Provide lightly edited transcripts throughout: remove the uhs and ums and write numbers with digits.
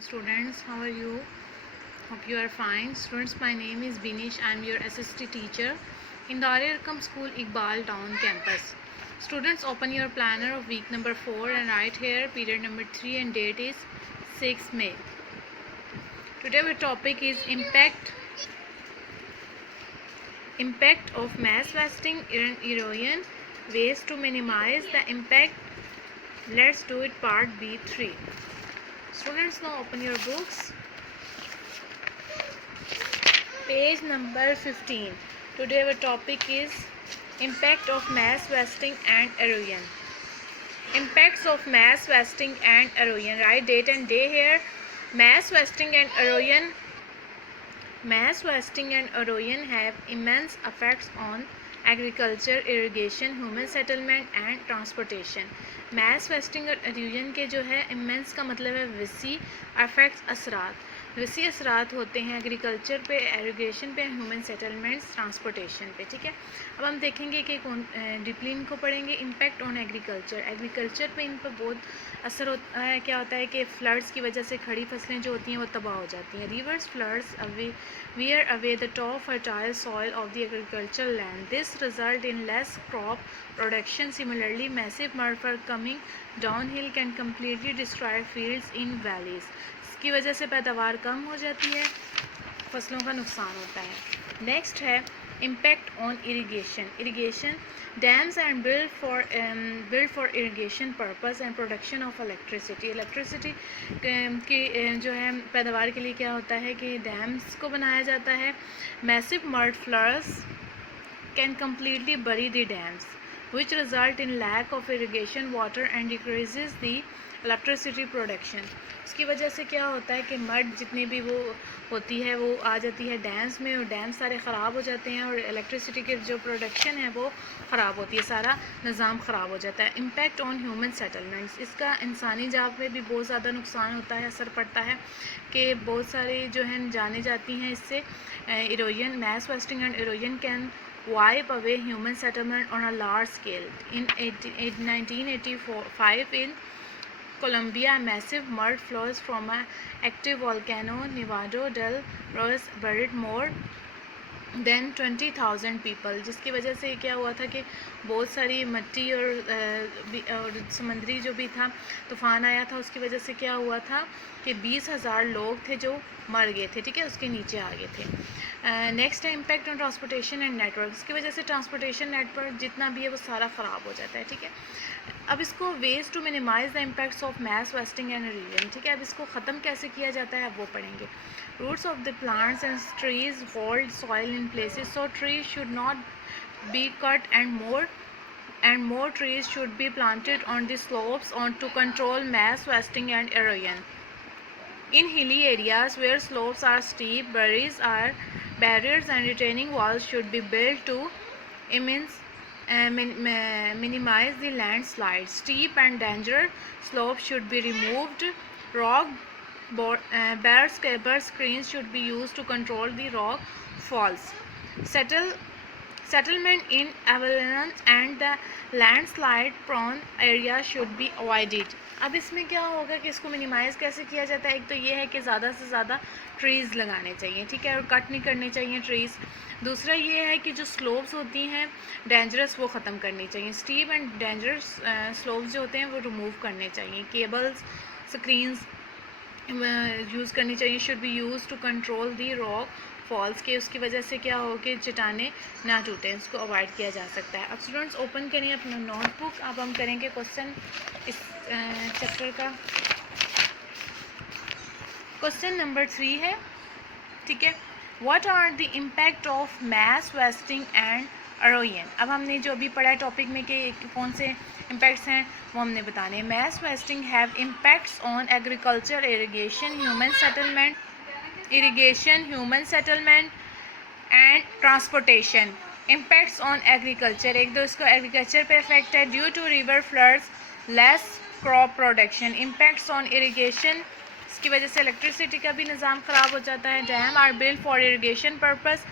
Students, how are you? Hope you are fine. Students, my name is Binish. I am your SST teacher in the Ariyarkam School, Iqbal Town campus. Students, open your planner of week number 4 and write here period number 3 and date is 6 May. Today our topic is impact of mass wasting in erosion, ways to minimize the impact. Let's do it part B3. Students, now open your books. Page number 15. Today our topic is impact of mass wasting and erosion. Impacts of mass wasting and erosion. Write date and day here. Mass wasting and erosion have immense effects on agriculture, irrigation, human settlement and transportation. mass wasting और erosion के जो है immense का मतलब है वसी, effects असरात, वसी असरात होते हैं एग्रीकल्चर पे, इरिगेशन पे, ह्यूमन सेटलमेंट्स, ट्रांसपोर्टेशन पे. ठीक है, अब हम देखेंगे कि कौन डीपली इनको पढ़ेंगे. इम्पैक्ट ऑन एग्रीकल्चर पे इन पर बहुत असर होता है. क्या होता है कि फ्लड्स की वजह से खड़ी फसलें जो होती हैं वो तबाह हो जाती हैं. Reverse floods wear away the top fertile soil of the agricultural land. This result in less crop production. Similarly, massive mud coming downhill can completely destroy fields in valleys. इसकी वजह से पैदावार कम हो जाती है, फसलों का नुकसान होता है. नेक्स्ट है impact on irrigation. Dams and built for irrigation purpose and production of electricity की जो है पैदावार के लिए क्या होता है कि डैम्स को बनाया जाता है. massive mud floods can completely bury the dams which result in lack of irrigation water and decreases the electricity production. इसकी वजह से क्या होता है कि मड जितनी भी वो होती है वो आ जाती है डैम्स में और डैम्स सारे ख़राब हो जाते हैं और इलेक्ट्रिसिटी के जो प्रोडक्शन है वो ख़राब होती है, सारा निज़ाम ख़राब हो जाता है. Impact on human settlements. इसका इंसानी जात में भी बहुत ज़्यादा नुकसान होता है, असर पड़ता है कि बहुत सारी जो है जाने जाती हैं इससे. Erosion, mass wasting and erosion can wipe away human settlement on a large scale. In 1985 in Colombia, massive mud flows from an active volcano, Nevado del Ruiz, buried more than 20,000 people. जिसकी वजह से क्या हुआ था कि बहुत सारी मिट्टी और समुद्री जो भी था तूफ़ान आया था, उसकी वजह से क्या हुआ था कि 20,000 लोग थे जो मर गए थे. ठीक है, उसके नीचे आ गए थे. नेक्स्ट है impact on transportation and network. इसकी वजह से ट्रांसपोर्टेशन नेटवर्क जितना भी है वो सारा ख़राब हो जाता है. ठीक है, अब इसको ways to minimise the impacts of mass wasting and erosion. ठीक है, अब इसको ख़त्म कैसे किया जाता है अब वो पढ़ेंगे. Roots of the plants and trees hold soil in places, so trees should not be cut and more trees should be planted on the slopes to control mass wasting and erosion. In hilly areas where slopes are steep, barriers and retaining walls should be built to minimize the landslides. Steep and dangerous slopes should be removed. Rock barrier screens should be used to control the rock falls. Settlement in avalanche and the landslide prone area should be avoided. अब इसमें क्या होगा कि इसको minimise कैसे किया जाता है. एक तो ये है कि ज़्यादा से ज़्यादा ट्रीज़ लगाने चाहिए. ठीक है, और कट नहीं करने चाहिए ट्रीज़. दूसरा ये है कि जो स्लोप्स होती हैं डेंजरस वो ख़त्म करनी चाहिए. स्टीप एंड डेंजरस स्लोप्स जो होते हैं वो रिमूव करने चाहिए. केबल्स, स्क्रीन्स यूज़ करनी चाहिए. Should be used to control the rock falls के, उसकी वजह से क्या हो कि चट्टाने ना टूटें, उसको अवॉइड किया जा सकता है. अब स्टूडेंट्स ओपन करें अपना नोटबुक. अब हम करेंगे क्वेश्चन इस चैप्टर का. क्वेश्चन नंबर 3 है. ठीक है, what are the impact of mass wasting and erosion. अब हमने जो अभी पढ़ा है टॉपिक में कि कौन से इम्पैक्ट्स हैं वो हमने बताने हैं. Mass wasting have impacts on agriculture, irrigation, human settlement and transportation. Impacts on agriculture, एक तो इसको एग्रीकल्चर पे इफेक्ट है due to river floods, less crop production. Impacts on irrigation इसकी वजह से इलेक्ट्रिसिटी का भी निज़ाम ख़राब हो जाता है। Dam are build for irrigation purpose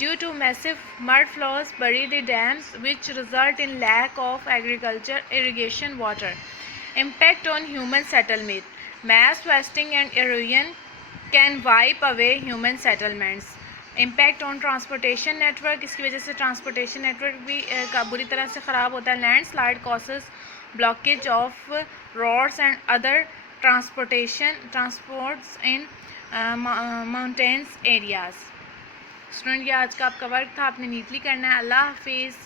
due to massive mud flows bury the dams which result in lack of agriculture irrigation water. Impact on human settlement. Mass wasting and erosion can wipe away human settlements. Impact on transportation network. इसकी वजह से transportation network भी बुरी तरह से ख़राब होता है. Landslide causes blockage of roads and other transports in mountains areas. Student, ये आज का आपका वर्क था, आपने नीटली करना है। अल्लाह हाफिज़।